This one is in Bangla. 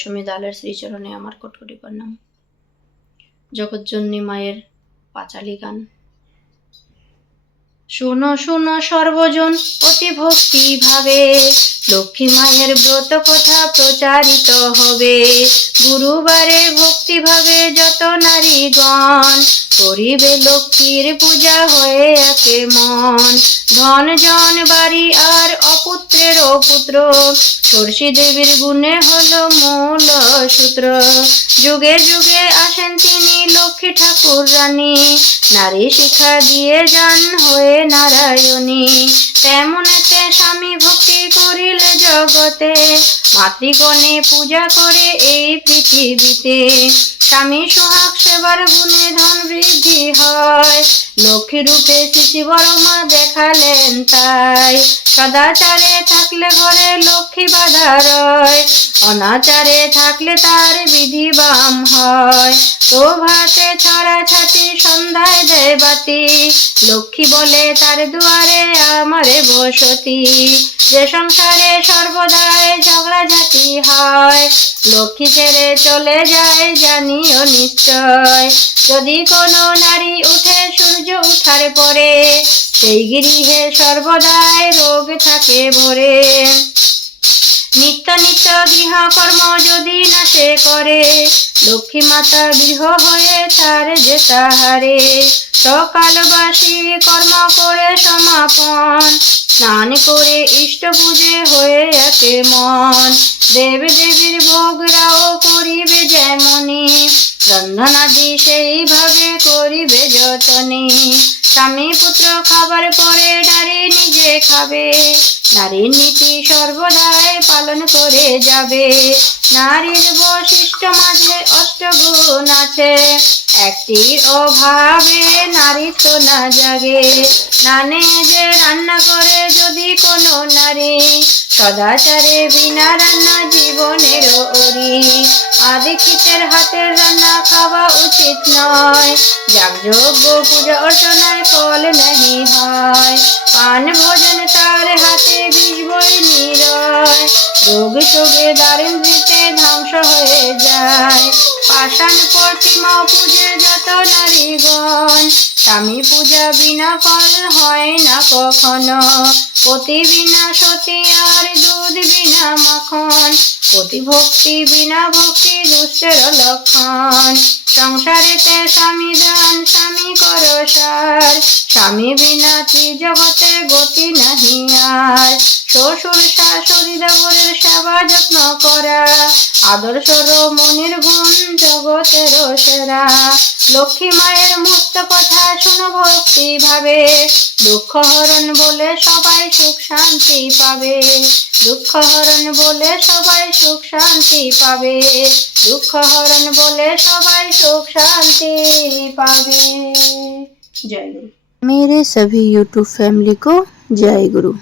দশমী দালের শ্রীচরণে আমার কোটি প্রণাম। জগৎজননী মায়ের পাঁচালী গান। শোনো শোনো সর্বজন অতি ভক্তি ভাবে, লক্ষ্মী মায়ের ব্রত কথা প্রচারিত হবে। গুরুবারে ভক্তি ভাবে যত নারীগণ, করিবে লক্ষ্মীর পূজা হয়ে একে মন। ধন জন বাড়ি আর অপুত্রের পুত্র, ষোড়শী দেবীর গুণে হলো মূল সূত্র। যুগে যুগে আসেন তিনি লক্ষ্মী ঠাকুর রানী, নারী শিক্ষা দিয়ে যান হয়ে নারায়ণী। তেমনেতে স্বামী ভক্তি করিলে জগতে, মাতৃগণে পূজা করে এই পৃথিবীতে। স্বামী সোহাগ সেবার গুণে ধন বৃদ্ধি হয়, লক্ষ্মী রূপে শ্রী বড়মা দেখালেন তাই। সদাচারে থাকলে ঘরে লক্ষ্মী বাধা রয়, অনাচারে থাকলে তার বিধি বাম হয়। প্রভাতে ছড়া ছাতি সন্ধ্যায় দেয় বাতি, লক্ষ্মী বলে তার দুয়ারে আমারে বসতি। যে সংসারে সর্বদাই ঝগড়াঝাটি হয়, লক্ষ্মী ছেড়ে চলে যায় জানিও নিশ্চয়। যদি কোনো নারী উঠে সূর্য উঠার পরে, সেই গৃহে সর্বদাই রোগ থাকে ভরে। নিত্য নিত্য গৃহকর্ম যদি না সে করে, লক্ষ্মী মাতা গৃহ হয়ে তার যে তাহারে। সকালবাসী কর্ম করে সমাপন, স্নান করে ইষ্ট পূজে হয়ে একে মন। দেব দেবীর ভোগরাও করিবে যেমনি, রন্ধনাদি সেইভাবে করিবে যতনে। স্বামী পুত্র খাবার পরে নারী নিজে খাবে, নারীর নীতি সর্বদাই পালন করে যাবে। নারীর বৈশিষ্ট্য মাঝে অষ্টগুণ আছে, একটির অভাবে নারীত্ব না জাগে। নানে যে রান্না করে যদি কোনো নারী, সদাচারে বিনা রান্না জীবনের ওরি। আদিক্ষিতের হাতের রান্না খাওয়া উচিত নয়, যাগযজ্ঞ পূজা অর্চনায় ফল নাহি হয়। পান ভোজন তার হাতে বিষ বই নিরয়, রোগ শোকে দারিদ্র্যে ধ্বংস হয়ে যায়। পাষাণ প্রতিমা পূজে যত নারীগণ, স্বামী পূজা বিনা ফল হয় না কখনো। পতি বিনা সতী আর দুধ বিনা মাখন, পতি ভক্তি বিনা ভক্তি দুষ্টের লক্ষণ। সংসারেতে স্বামী দান স্বামী কর সার, স্বামী বিনা ত্রিজগতে গতি নাহি আর। শ্বশুর শাশুড়ি দেবরের সেবা যত্ন করা, আদর্শ মনির গুণ জগতের সেরা। লক্ষ্মী মায়ের মস্ত কথা শুনো ভক্তি ভাবে, দুঃখ হরণ বলে সবাই সুখ শান্তি পাবে। দুঃখ হরণ বলে সবাই সুখ শান্তি পাবে, দুঃখ হরণ বলে সবাই সুখ শান্তি पावे। जय गुरु। मेरे सभी YouTube फैमिली को जय गुरु।